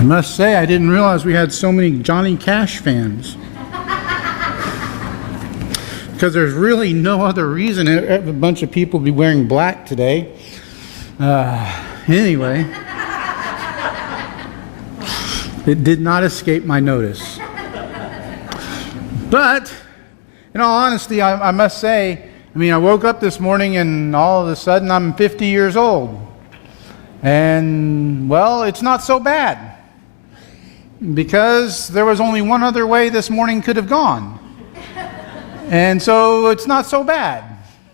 I must say, I didn't realize we had so many Johnny Cash fans. Because there's really no other reason a bunch of people be wearing black today. Anyway, it did not escape my notice. But, in all honesty, I must say, I woke up this morning and all of a sudden I'm 50 years old. And, well, it's not so bad. Because there was only one other way this morning could have gone. And so it's not so bad.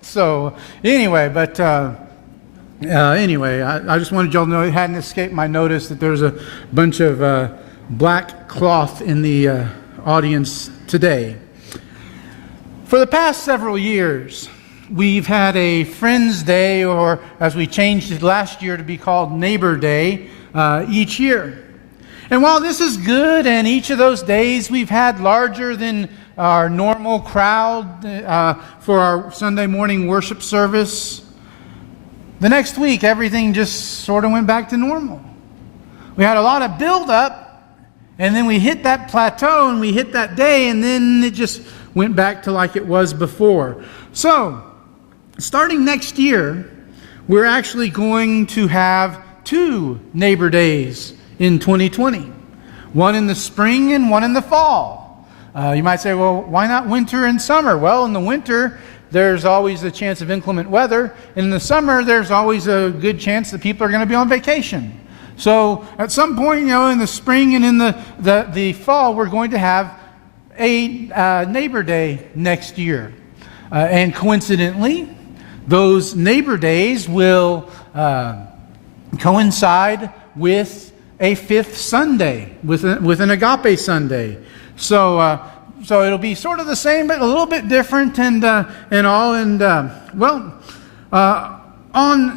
So, anyway, I just wanted y'all to know it hadn't escaped my notice that there's a bunch of black cloth in the audience today. For the past several years, we've had a Friends Day, or as we changed it last year to be called Neighbor Day, each year. And while this is good, and each of those days we've had larger than our normal crowd for our Sunday morning worship service, the next week everything just sort of went back to normal. We had a lot of build-up, and then we hit that plateau, and we hit that day, and then it just went back to like it was before. So, starting next year, we're actually going to have 2 Neighbor Days in 2020. One in the spring and one in the fall. You might say, well, why not winter and summer? Well, in the winter, there's always a chance of inclement weather. In the summer, there's always a good chance that people are going to be on vacation. So at some point, in the spring and in the fall, we're going to have a Neighbor Day next year. And coincidentally, those Neighbor Days will coincide with a 5th Sunday, with an Agape Sunday. So it'll be sort of the same, but a little bit different, and all. And on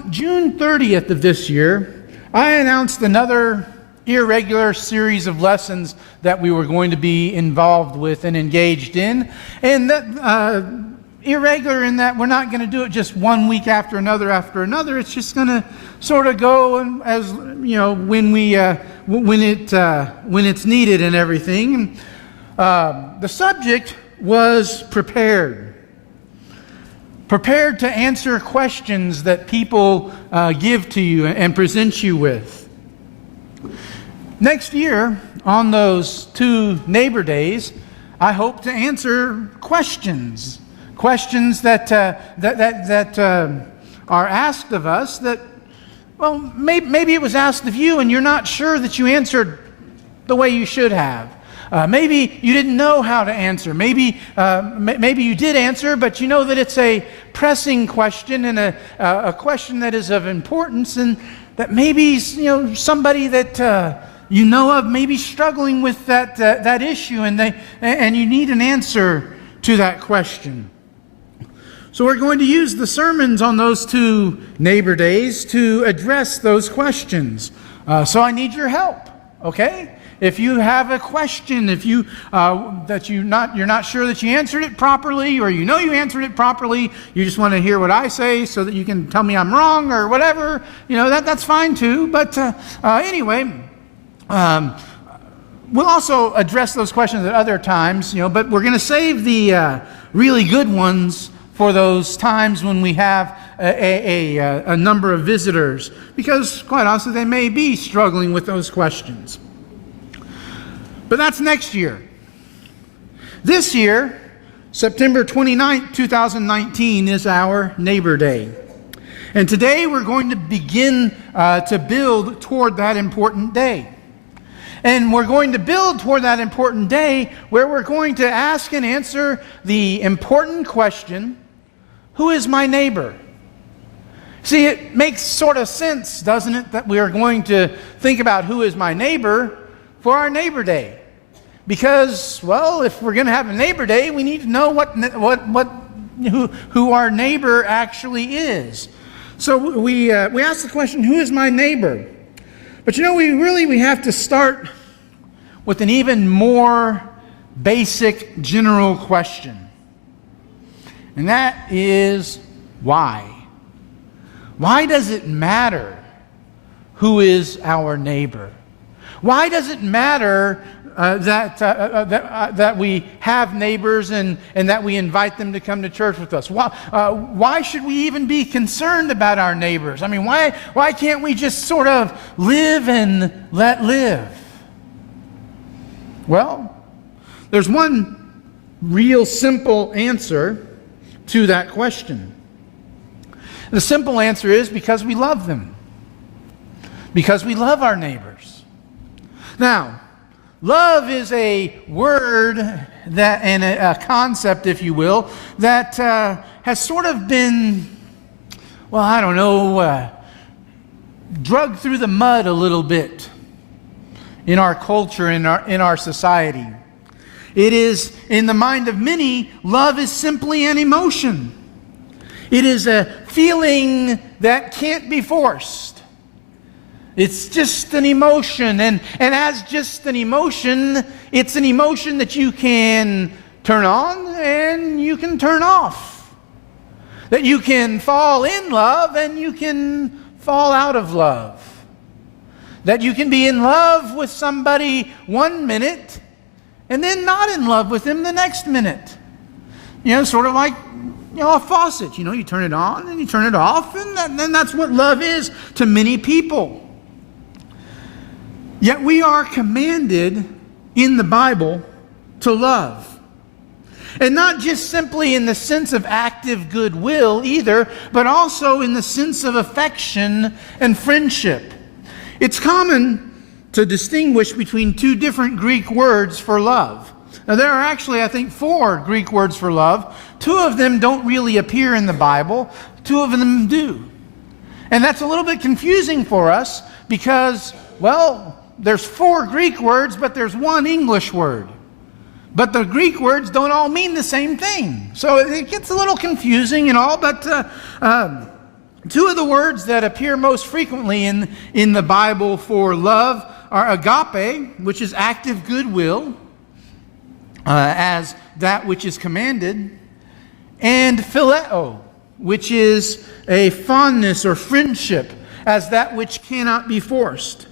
June 30th of this year, I announced another irregular series of lessons that we were going to be involved with and engaged in, and that irregular in that we're not going to do it just one week after another. It's just going to sort of go as when it's needed and everything. The subject was prepared to answer questions that people give to you and present you with. Next year, on those 2 Neighbor Days, I hope to answer questions that are asked of us that, well, maybe it was asked of you and you're not sure that you answered the way you should have. Maybe you didn't know how to answer. Maybe you did answer, but you know that it's a pressing question and a question that is of importance, and that maybe somebody that you know of may be struggling with that issue, and you need an answer to that question. So we're going to use the sermons on those 2 Neighbor Days to address those questions. So I need your help, okay? If you have a question, if you you're not sure that you answered it properly, or you answered it properly, you just want to hear what I say so that you can tell me I'm wrong or whatever, that's fine too. But anyway, we'll also address those questions at other times, but we're going to save the really good ones for those times when we have a number of visitors, because quite honestly, they may be struggling with those questions. But that's next year. This year, September 29th, 2019, is our Neighbor Day. And today we're going to begin to build toward that important day. And we're going to build toward that important day where we're going to ask and answer the important question, who is my neighbor? See, it makes sort of sense, doesn't it, that we are going to think about who is my neighbor for our Neighbor Day. Because, well, if we're going to have a Neighbor Day, we need to know who our neighbor actually is. So we ask the question, who is my neighbor? But we have to start with an even more basic general question. And that is, why? Why does it matter who is our neighbor? Why does it matter that we have neighbors and that we invite them to come to church with us? Why should we even be concerned about our neighbors? I mean, why can't we just sort of live and let live? Well, there's one real simple answer to that question. The simple answer is because we love them. Because we love our neighbors. Now, love is a word that, and a concept, if you will, that has sort of been, well, I don't know, drugged through the mud a little bit in our culture, in our society. It is, in the mind of many, love is simply an emotion. It is a feeling that can't be forced. It's just an emotion, and as just an emotion, it's an emotion that you can turn on and you can turn off. That you can fall in love and you can fall out of love. That you can be in love with somebody one minute and then not in love with him the next minute. You know, sort of like, you know, a faucet. You know, you turn it on and you turn it off, and then that's what love is to many people. Yet we are commanded in the Bible to love. And not just simply in the sense of active goodwill either, but also in the sense of affection and friendship. It's common to distinguish between two different Greek words for love. Now, there are actually, I think, 4 Greek words for love. 2 of them don't really appear in the Bible. 2 of them do. And that's a little bit confusing for us because, well, there's 4 Greek words, but there's 1 English word. But the Greek words don't all mean the same thing. So it gets a little confusing and all, but 2 of the words that appear most frequently in the Bible for love are agape, which is active goodwill, as that which is commanded, and phileo, which is a fondness or friendship, as that which cannot be forced.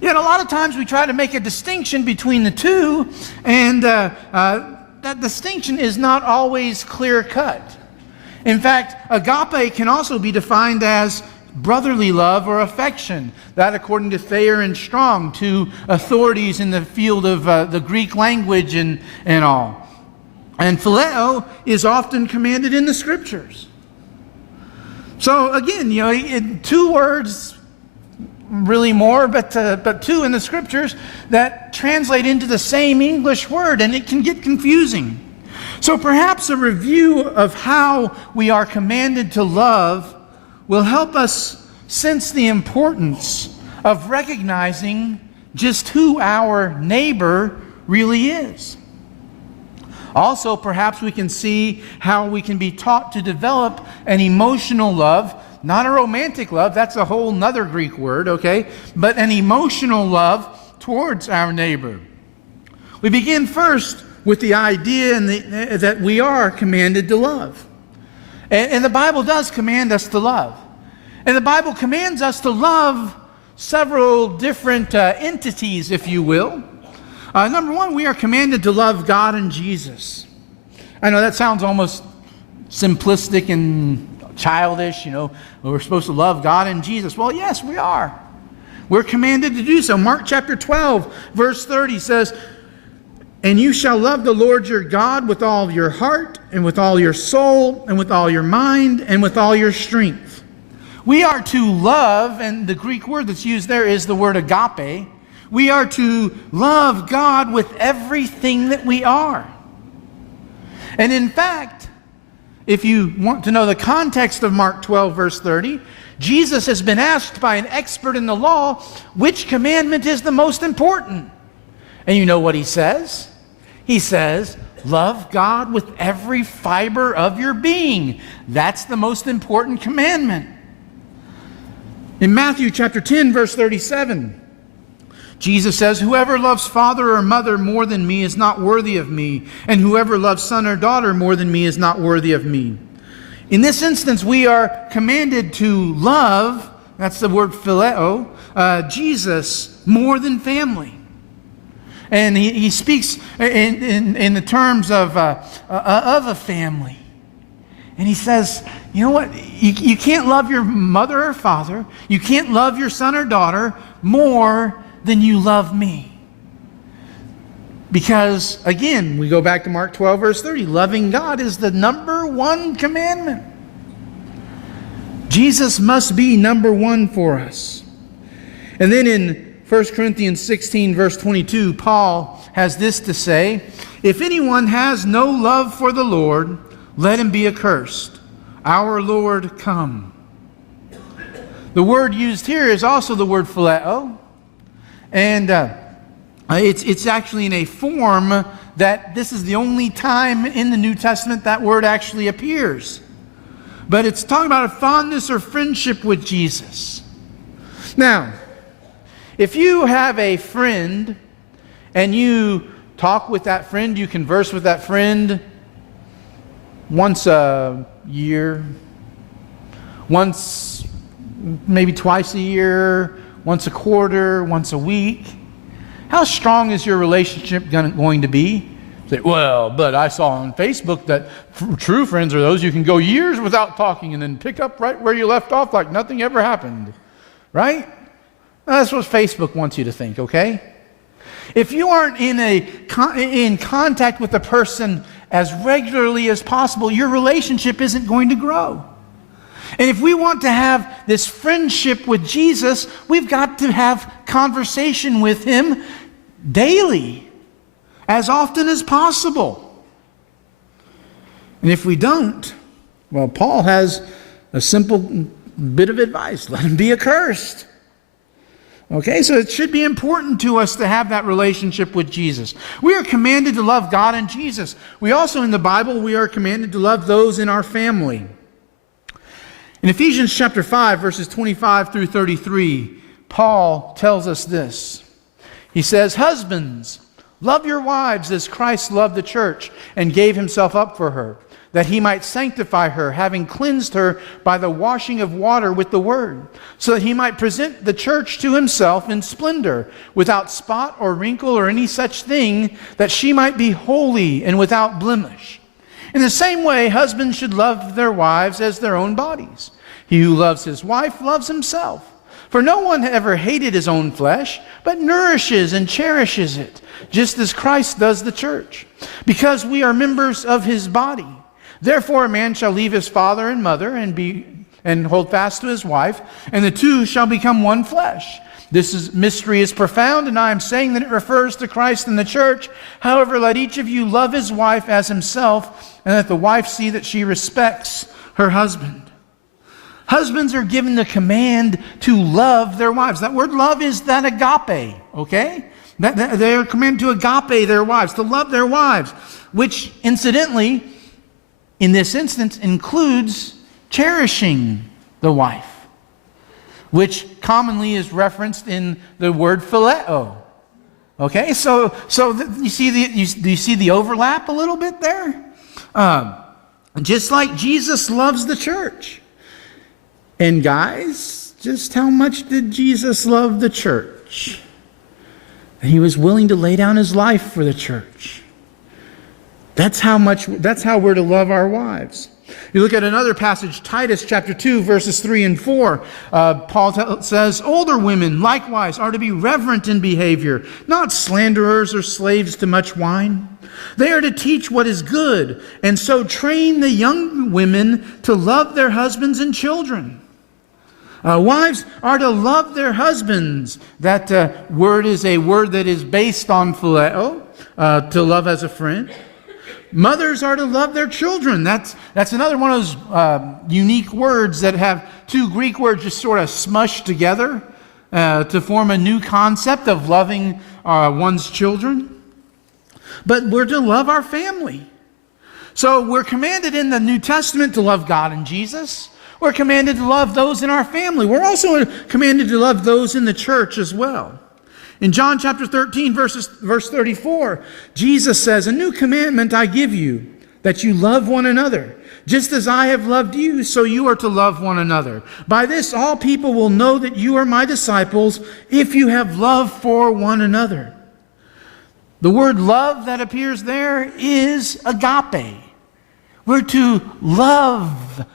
Yet a lot of times we try to make a distinction between the two, and that distinction is not always clear-cut. In fact, agape can also be defined as brotherly love or affection. That, according to Thayer and Strong, 2 authorities in the field of the Greek language and all. And phileo is often commanded in the Scriptures. So again, you know, 2 words, really more, but 2 in the Scriptures that translate into the same English word, and it can get confusing. So perhaps a review of how we are commanded to love will help us sense the importance of recognizing just who our neighbor really is. Also, perhaps we can see how we can be taught to develop an emotional love, not a romantic love, that's a whole nother Greek word, okay, but an emotional love towards our neighbor. We begin first with the idea that we are commanded to love. And the Bible does command us to love. And the Bible commands us to love several different entities, if you will. Number 1, we are commanded to love God and Jesus. I know that sounds almost simplistic and childish, you know. We're supposed to love God and Jesus. Well, yes, we are. We're commanded to do so. Mark chapter 12, verse 30 says, "And you shall love the Lord your God with all your heart, and with all your soul, and with all your mind, and with all your strength." We are to love, and the Greek word that's used there is the word agape. We are to love God with everything that we are. And in fact, if you want to know the context of Mark 12, verse 30, Jesus has been asked by an expert in the law, which commandment is the most important? And you know what he says? He says, love God with every fiber of your being. That's the most important commandment. In Matthew chapter 10, verse 37, Jesus says, "Whoever loves father or mother more than me is not worthy of me, and whoever loves son or daughter more than me is not worthy of me." In this instance, we are commanded to love that's the word phileo, Jesus more than family. And he speaks in the terms of a family. And he says, you know what? You can't love your mother or father. You can't love your son or daughter more than you love me. Because, again, we go back to Mark 12, verse 30. Loving God is the number one commandment. Jesus must be number one for us. And then in 1 Corinthians 16, verse 22, Paul has this to say, if anyone has no love for the Lord, let him be accursed. Our Lord come. The word used here is also the word phileo. And it's actually in a form that this is the only time in the New Testament that word actually appears. But it's talking about a fondness or friendship with Jesus. Now, if you have a friend and you talk with that friend, you converse with that friend once a year, once, maybe twice a year, once a quarter, once a week, how strong is your relationship going to be? Say, well, but I saw on Facebook that true friends are those you can go years without talking and then pick up right where you left off like nothing ever happened. Right? That's what Facebook wants you to think, okay? If you aren't in contact with the person as regularly as possible, your relationship isn't going to grow. And if we want to have this friendship with Jesus, we've got to have conversation with Him daily, as often as possible. And if we don't, well, Paul has a simple bit of advice. Let him be accursed. Okay, so it should be important to us to have that relationship with Jesus. We are commanded to love God and Jesus. We also, in the Bible, we are commanded to love those in our family. In Ephesians chapter 5, verses 25 through 33, Paul tells us this. He says, husbands, love your wives as Christ loved the church and gave himself up for her, that he might sanctify her, having cleansed her by the washing of water with the word, so that he might present the church to himself in splendor, without spot or wrinkle or any such thing, that she might be holy and without blemish. In the same way, husbands should love their wives as their own bodies. He who loves his wife loves himself. For no one ever hated his own flesh, but nourishes and cherishes it, just as Christ does the church, because we are members of his body. Therefore a man shall leave his father and mother and hold fast to his wife, and the two shall become one flesh. This mystery is profound, and I am saying that it refers to Christ and the church. However, let each of you love his wife as himself, and let the wife see that she respects her husband. Husbands are given the command to love their wives. That word love is that agape, okay? They are commanded to agape their wives, to love their wives, which incidentally, in this instance, includes cherishing the wife, which commonly is referenced in the word phileo. Okay, so do you see the overlap a little bit there? Just like Jesus loves the church. And guys, just how much did Jesus love the church? He was willing to lay down his life for the church. That's how we're to love our wives. You look at another passage, Titus chapter 2, verses 3 and 4. Paul says, older women likewise are to be reverent in behavior, not slanderers or slaves to much wine. They are to teach what is good, and so train the young women to love their husbands and children. Wives are to love their husbands. That word is a word that is based on phileo, to love as a friend. Mothers are to love their children. That's another one of those unique words that have two Greek words just sort of smushed together to form a new concept of loving one's children. But we're to love our family. So we're commanded in the New Testament to love God and Jesus. We're commanded to love those in our family. We're also commanded to love those in the church as well. In John chapter 13, verse 34, Jesus says, a new commandment I give you, that you love one another, Just as I have loved you, so you are to love one another. By this all people will know that you are my disciples, if you have love for one another. The word love that appears there is agape. We're to love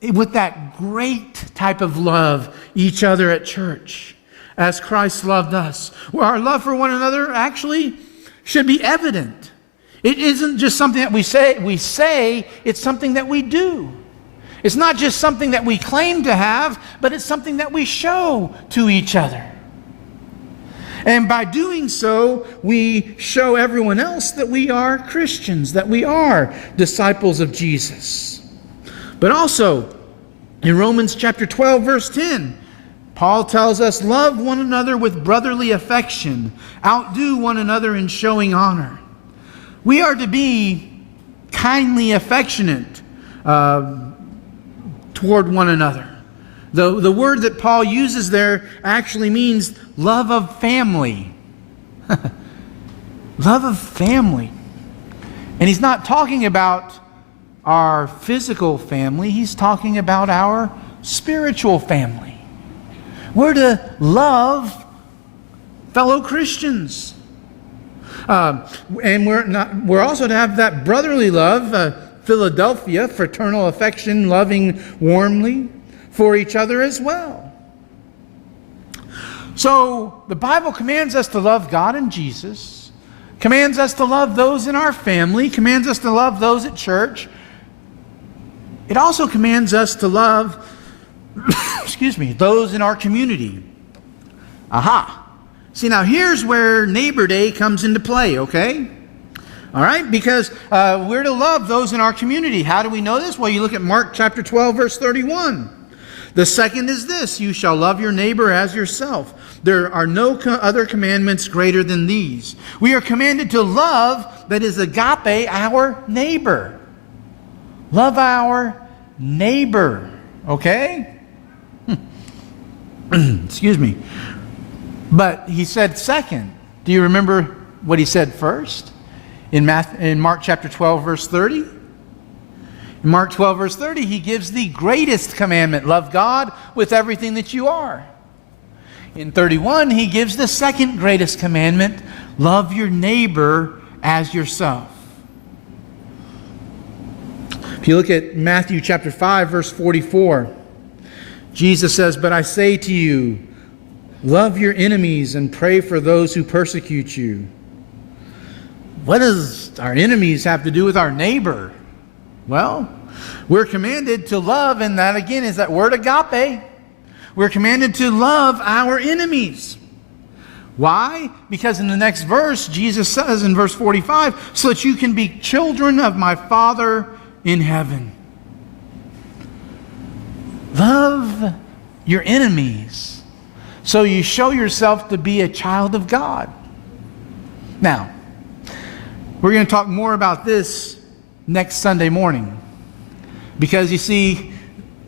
with that great type of love each other at church, as Christ loved us. Well, our love for one another actually should be evident. It isn't just something that we say, it's something that we do. It's not just something that we claim to have, but it's something that we show to each other. And by doing so, we show everyone else that we are Christians, that we are disciples of Jesus. But also, in Romans chapter 12, verse 10, Paul tells us, love one another with brotherly affection, outdo one another in showing honor. We are to be kindly affectionate toward one another. The word that Paul uses there actually means love of family. Love of family. And he's not talking about our physical family. He's talking about our spiritual family. We're to love fellow Christians. And we're also to have that brotherly love, Philadelphia, fraternal affection, loving warmly for each other as well. So the Bible commands us to love God and Jesus, commands us to love those in our family, commands us to love those at church. It also commands us to love, those in our community. Aha! See, now here's where Neighbor Day comes into play, okay? All right, because we're to love those in our community. How do we know this? Well, you look at Mark chapter 12, verse 31. The second is this: you shall love your neighbor as yourself. There are no other commandments greater than these. We are commanded to love, that is agape, our neighbor. Love our neighbor, okay? Excuse me. But he said second. Do you remember what he said first? In Mark chapter 12, verse 30? In Mark 12, verse 30, he gives the greatest commandment: love God with everything that you are. In 31, he gives the second greatest commandment: love your neighbor as yourself. If you look at Matthew chapter 5, verse 44, Jesus says, "But I say to you, love your enemies and pray for those who persecute you." What does our enemies have to do with our neighbor? Well, we're commanded to love, and that again is that word agape. We're commanded to love our enemies. Why? Because in the next verse, Jesus says in verse 45, so that you can be children of my Father in heaven. Love your enemies, so you show yourself to be a child of God. Now, we're going to talk more about this next Sunday morning. Because you see,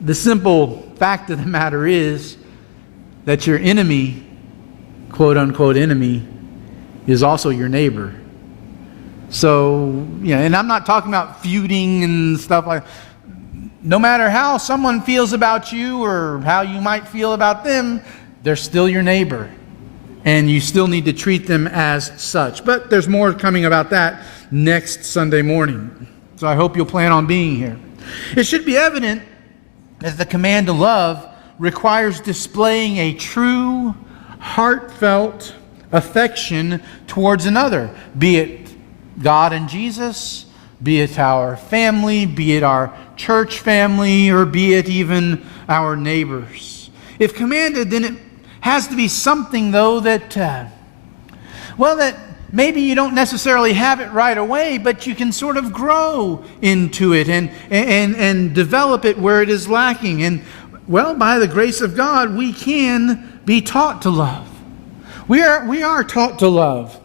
the simple fact of the matter is that your enemy, quote unquote enemy, is also your neighbor. So, and I'm not talking about feuding and stuff like that. No matter how someone feels about you or how you might feel about them, they're still your neighbor. And you still need to treat them as such. But there's more coming about that next Sunday morning. So I hope you'll plan on being here. It should be evident that the command to love requires displaying a true, heartfelt affection towards another, be it God and Jesus, be it our family, be it our church family, or be it even our neighbors. If commanded, then it has to be something, though, that maybe you don't necessarily have it right away, but you can sort of grow into it and develop it where it is lacking. And, well, by the grace of God, we can be taught to love. We are taught to love.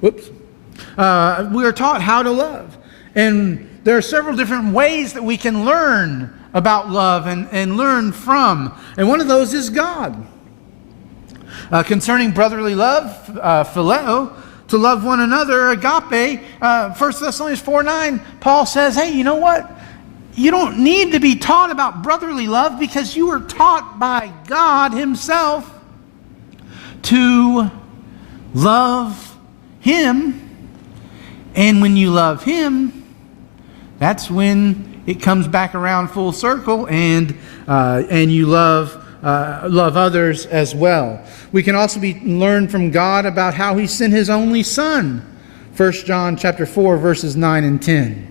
We are taught how to love. And there are several different ways that we can learn about love and learn from. And one of those is God. Concerning brotherly love, phileo, to love one another, agape, 1 Thessalonians 4:9, Paul says, hey, you know what? You don't need to be taught about brotherly love because you were taught by God himself to love him. And when you love him, that's when it comes back around full circle, and you love others as well. We can also learn from God about how he sent his only son. 1 John chapter 4, verses 9 and 10.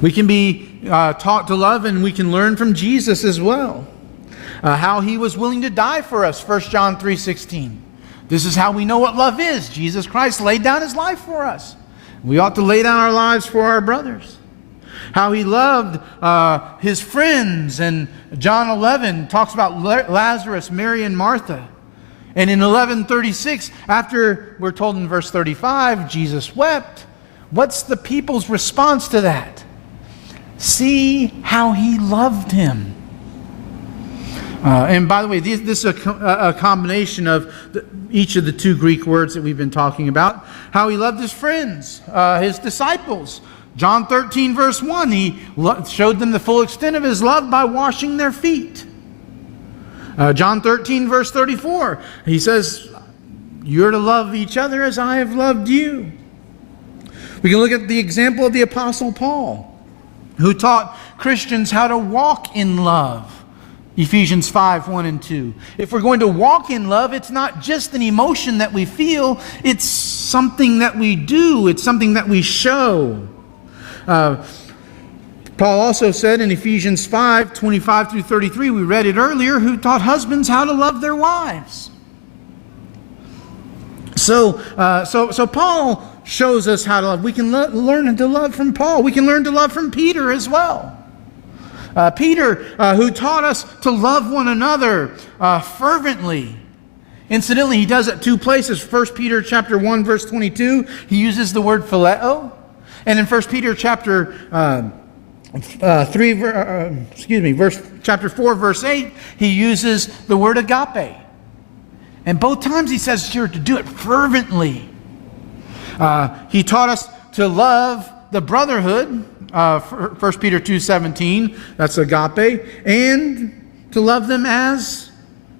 We can be taught to love, and we can learn from Jesus as well. How he was willing to die for us. 1 John 3:16. This is how we know what love is. Jesus Christ laid down his life for us. We ought to lay down our lives for our brothers. How he loved his friends. And John 11 talks about Lazarus, Mary, and Martha. And in 11:36, after we're told in verse 35, Jesus wept. What's the people's response to that? See how he loved him. And by the way, this is a combination of each of the two Greek words that we've been talking about. How he loved his friends, his disciples. John 13, verse 1, he showed them the full extent of his love by washing their feet. John 13, verse 34, he says, you're to love each other as I have loved you. We can look at the example of the Apostle Paul, who taught Christians how to walk in love. Ephesians 5, 1 and 2. If we're going to walk in love, it's not just an emotion that we feel, it's something that we do, it's something that we show. Paul also said in Ephesians 5, 25 through 33, we read it earlier, who taught husbands how to love their wives. So Paul shows us how to love. We can learn to love from Paul. We can learn to love from Peter as well. Peter, who taught us to love one another fervently. Incidentally, he does it two places. 1 Peter chapter 1, verse 22, he uses the word phileo. And in 1 Peter chapter chapter 4, verse 8, he uses the word agape. And both times he says you're to do it fervently. He taught us to love the brotherhood. 1 Peter 2:17, that's agape, and to love them as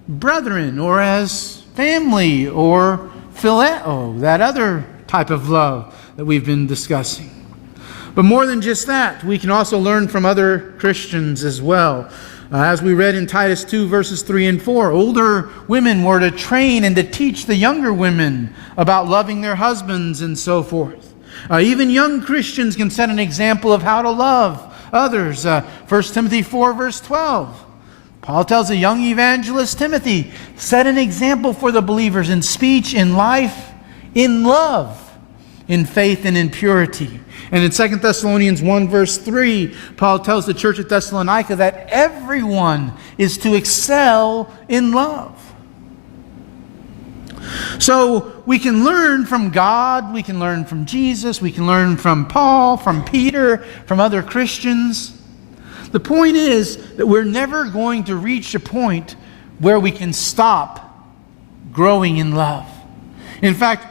brethren or as family or phileo, that other type of love that we've been discussing. But more than just that, we can also learn from other Christians as well. As we read in Titus 2, verses 3 and 4, older women were to train and to teach the younger women about loving their husbands and so forth. Even young Christians can set an example of how to love others. 1 Timothy 4, verse 12. Paul tells the young evangelist Timothy, set an example for the believers in speech, in life, in love, in faith, and in purity. And in 2 Thessalonians 1, verse 3, Paul tells the church at Thessalonica that everyone is to excel in love. So we can learn from God, we can learn from Jesus, we can learn from Paul, from Peter, from other Christians. The point is that we're never going to reach a point where we can stop growing in love. In fact,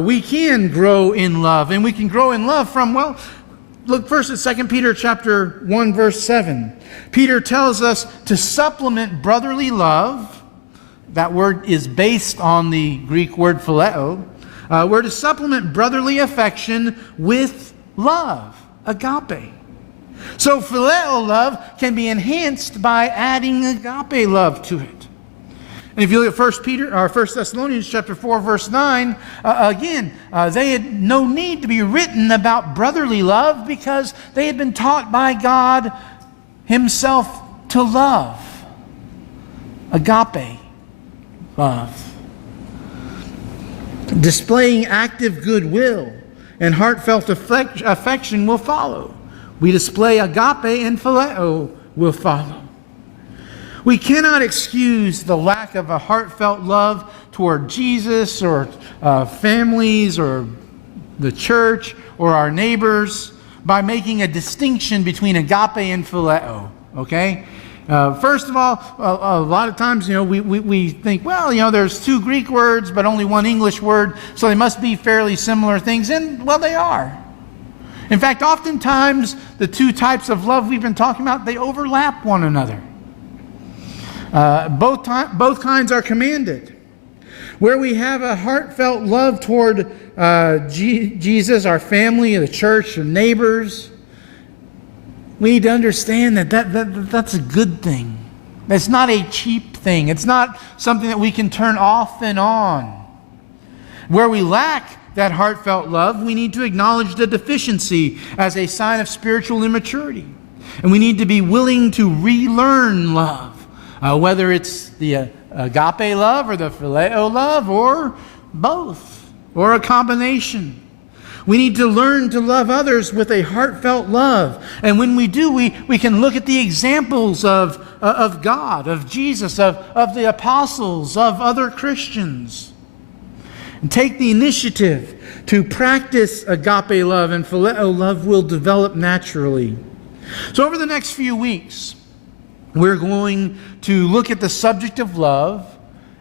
we can grow in love, and we can grow in love from, well, look first at 2 Peter chapter 1, verse 7. Peter tells us to supplement brotherly love. That word is based on the Greek word phileo. We're to supplement brotherly affection with love, agape. So phileo love can be enhanced by adding agape love to it. And if you look at 1 Thessalonians chapter 4, verse 9, again, they had no need to be written about brotherly love because they had been taught by God himself to love, agape love. Displaying active goodwill and heartfelt affection will follow. We display agape and phileo will follow. We cannot excuse the lack of a heartfelt love toward Jesus or families or the church or our neighbors by making a distinction between agape and phileo. Okay? First of all, a lot of times, we think, well, there's two Greek words, but only one English word, so they must be fairly similar things, and, well, they are. In fact, oftentimes, the two types of love we've been talking about, they overlap one another. Both kinds are commanded. Where we have a heartfelt love toward Jesus, our family, the church, our neighbors, we need to understand that's a good thing. It's not a cheap thing. It's not something that we can turn off and on. Where we lack that heartfelt love, we need to acknowledge the deficiency as a sign of spiritual immaturity. And we need to be willing to relearn love, whether it's the agape love or the phileo love or both, or a combination. We need to learn to love others with a heartfelt love. And when we do, we can look at the examples of God, of Jesus, of the apostles, of other Christians. And take the initiative to practice agape love, and phileo love will develop naturally. So over the next few weeks, we're going to look at the subject of love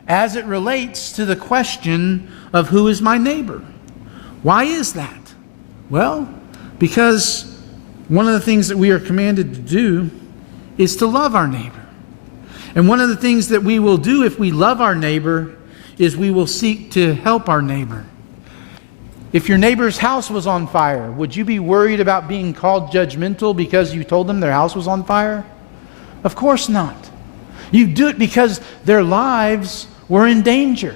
as it relates to the question of who is my neighbor. Why is that? Well, because one of the things that we are commanded to do is to love our neighbor. And one of the things that we will do if we love our neighbor is we will seek to help our neighbor. If your neighbor's house was on fire, would you be worried about being called judgmental because you told them their house was on fire? Of course not. You do it because their lives were in danger.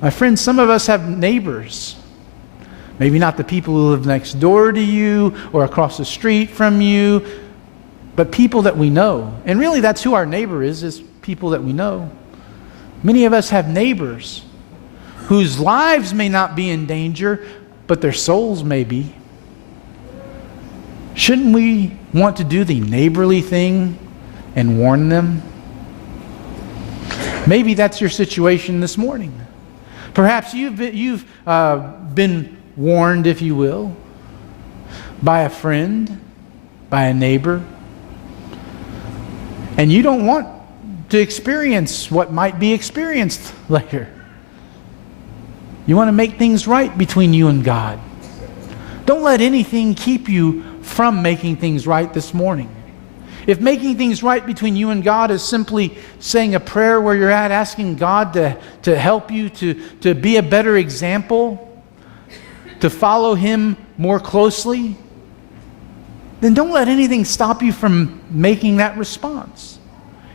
My friends, some of us have neighbors. Maybe not the people who live next door to you or across the street from you, but people that we know. And really that's who our neighbor is people that we know. Many of us have neighbors whose lives may not be in danger, but their souls may be. Shouldn't we want to do the neighborly thing and warn them? Maybe that's your situation this morning. Perhaps you've been warned, if you will, by a friend, by a neighbor, and you don't want to experience what might be experienced later. You want to make things right between you and God. Don't let anything keep you from making things right this morning. If making things right between you and God is simply saying a prayer where you're at, asking God to help you to be a better example, to follow Him more closely, then don't let anything stop you from making that response.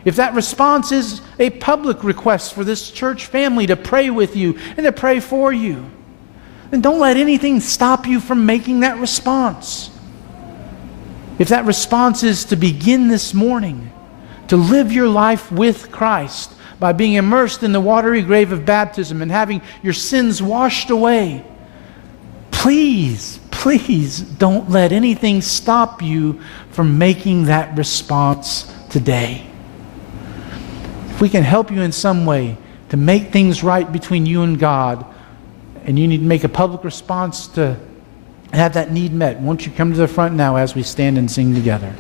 If that response is a public request for this church family to pray with you and to pray for you, then don't let anything stop you from making that response. If that response is to begin this morning, to live your life with Christ by being immersed in the watery grave of baptism and having your sins washed away, please don't let anything stop you from making that response today. If we can help you in some way to make things right between you and God, and you need to make a public response to have that need met, won't you come to the front now as we stand and sing together?